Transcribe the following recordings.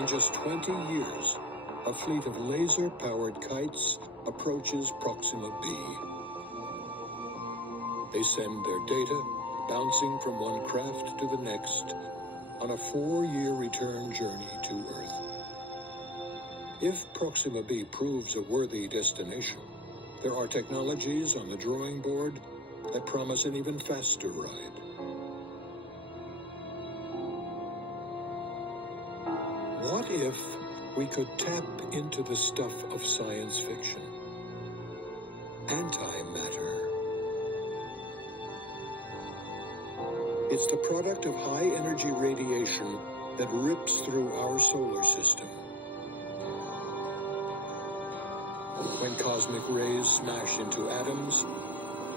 In just 20 years, a fleet of laser-powered kites approaches Proxima b. They send their data, bouncing from one craft to the next, on a 4-year return journey to Earth. If Proxima b proves a worthy destination, there are technologies on the drawing board that promise an even faster ride. What if we could tap into the stuff of science fiction? Antimatter. It's the product of high-energy radiation that rips through our solar system. When cosmic rays smash into atoms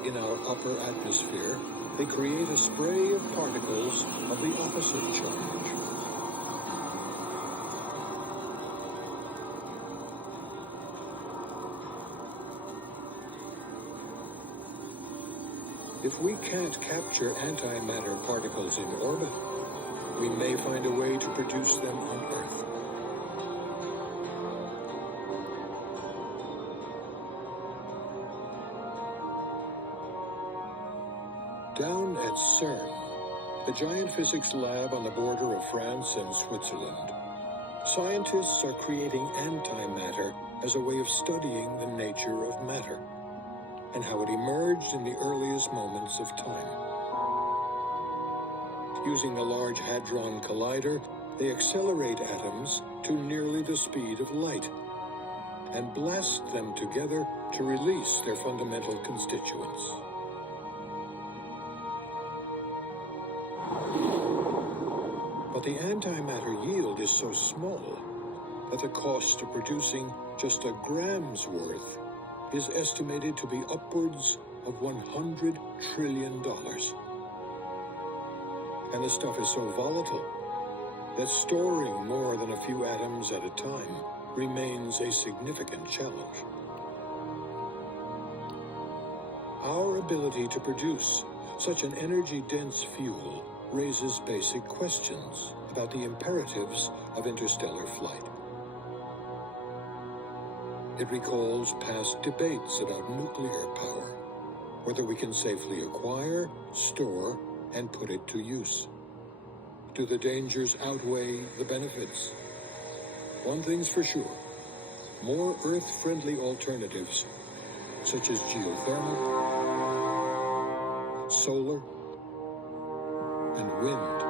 in our upper atmosphere, they create a spray of particles of the opposite charge. If we can't capture antimatter particles in orbit, we may find a way to produce them on Earth. Down at CERN, the giant physics lab on the border of France and Switzerland, scientists are creating antimatter as a way of studying the nature of matter and how it emerged in the earliest moments of time. Using a Large Hadron Collider, they accelerate atoms to nearly the speed of light and blast them together to release their fundamental constituents. But the antimatter yield is so small that the cost of producing just a gram's worth is estimated to be upwards of $100 trillion. And the stuff is so volatile that storing more than a few atoms at a time remains a significant challenge. Our ability to produce such an energy-dense fuel raises basic questions about the imperatives of interstellar flight. It recalls past debates about nuclear power, whether we can safely acquire, store, and put it to use. Do the dangers outweigh the benefits? One thing's for sure, more Earth-friendly alternatives, such as geothermal, solar, and wind,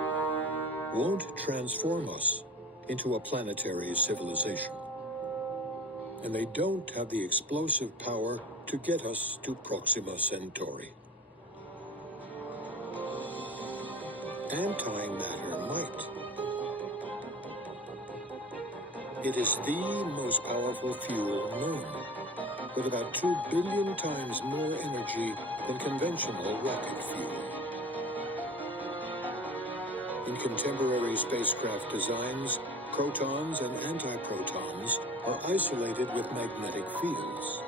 won't transform us into a planetary civilization. And they don't have the explosive power to get us to Proxima Centauri. Antimatter might. It is the most powerful fuel known, with about 2 billion times more energy than conventional rocket fuel. In contemporary spacecraft designs, protons and antiprotons are isolated with magnetic fields.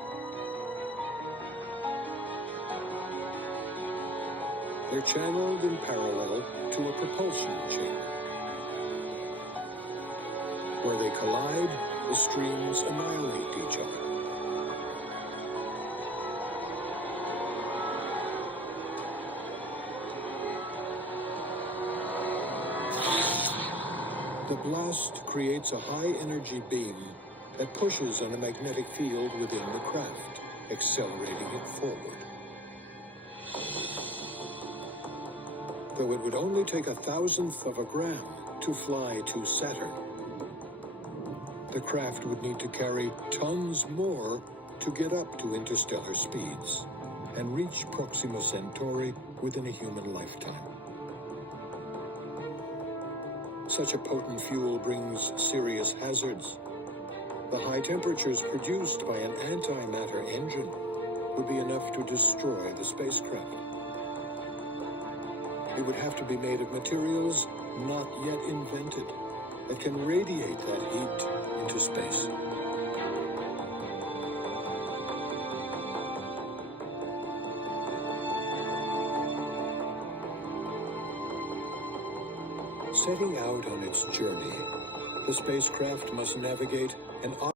They're channeled in parallel to a propulsion chamber. Where they collide, the streams annihilate each other. The blast creates a high-energy beam that pushes on a magnetic field within the craft, accelerating it forward. Though it would only take 1,000th of a gram to fly to Saturn, the craft would need to carry tons more to get up to interstellar speeds and reach Proxima Centauri within a human lifetime. Such a potent fuel brings serious hazards. The high temperatures produced by an antimatter engine would be enough to destroy the spacecraft. It would have to be made of materials not yet invented that can radiate that heat into space. Setting out on its journey, The spacecraft must navigate an